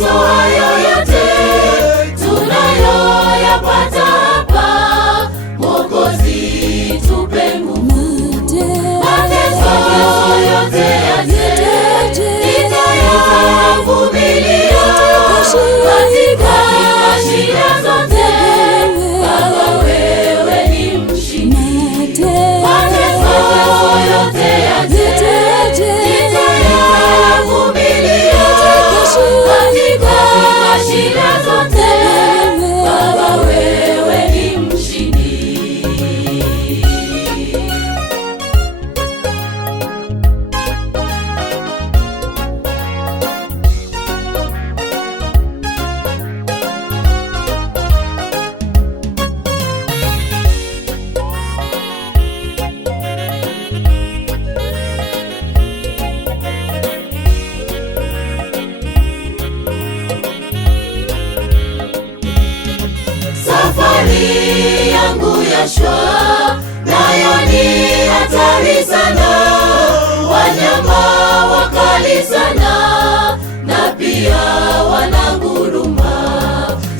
mateso hayo yote tunayoyapata hapa, Mwokozi tupe nguvu. Mateso yote yaje, nitayavumilia katika shida zote. Baba wewe ni mshindi. Mateso yote yaje, nitayavumilia katika shida zote. Baba wewe ni mshindi. Safari yangu yashwa, nayo ni hatari sana, wanyama wakali sana, na pia wananguruma.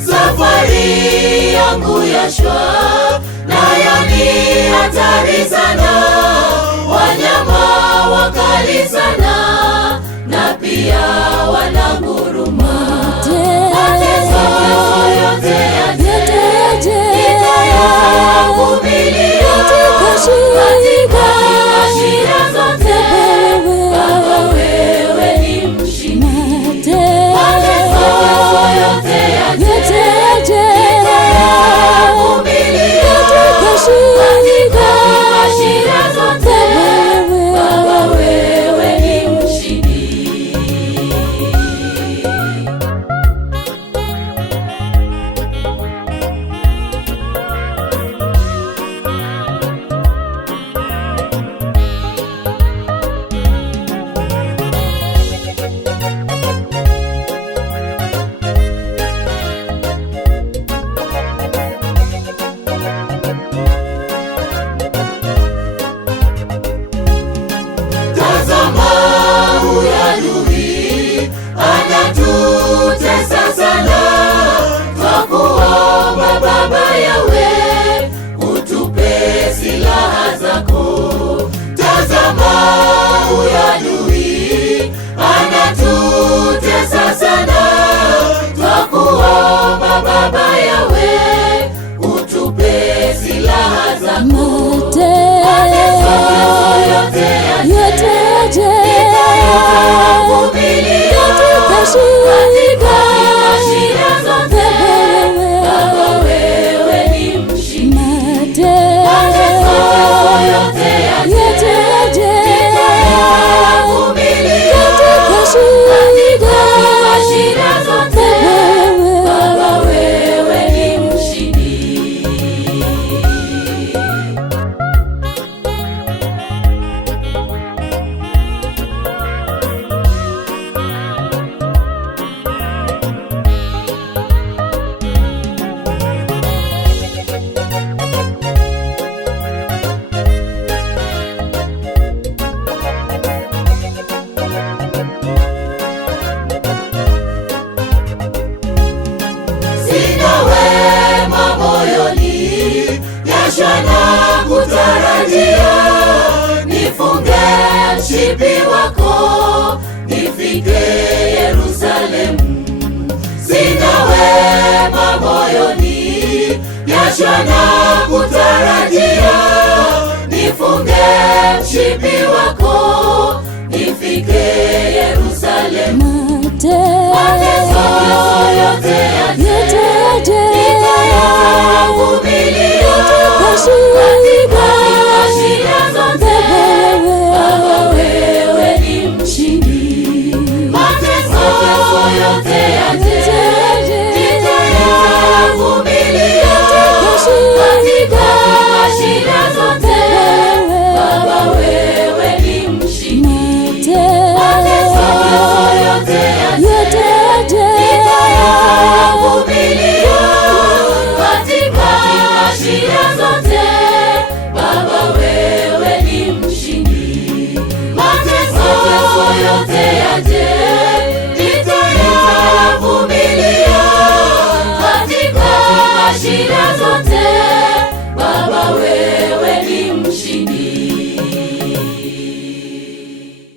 Safari yangu yashwa, nayo ni hatari sana, wanyama wakali sana, na pia wananguruma. Mateso yote yaje, nitayavumilia katika shida zote. Baba wewe ni mshindi. Mateso yote yaje, nitayavumilia katika shida zote. Baba wewe ni mshindi. Tazama huyu adui anatutesa sana, twakuomba Baba Yawe utupe silaha zako. Tazama huyu adui anatutesa sana, twakuomba Baba Yawe utupe silaha zako. Mateso yote yaje, nitayavumilia katika shida zote. Baba wewe ni mshindi. Mateso yote yaje, nitayavumilia katika shida zote. Baba wewe ni mshindi. Sina wema moyoni, yashwa na kutarajia, nifunge mshipi wako, nifike Yerusalemu. Sina wema moyoni, yashwa na kutarajia, nifunge mshipi wako, nifike Yerusalemu. Mateso yote yaje, nitayavumilia katika shida zote. Baba wewe ni mshindi. Mateso yote yaje, nitayavumilia katika shida zote. Baba wewe ni mshindi. Mateso yote yaje, nitayavumilia katika shida zote. Baba wewe ni mshindi. Mateso yote yaje, nitayavumilia shida zote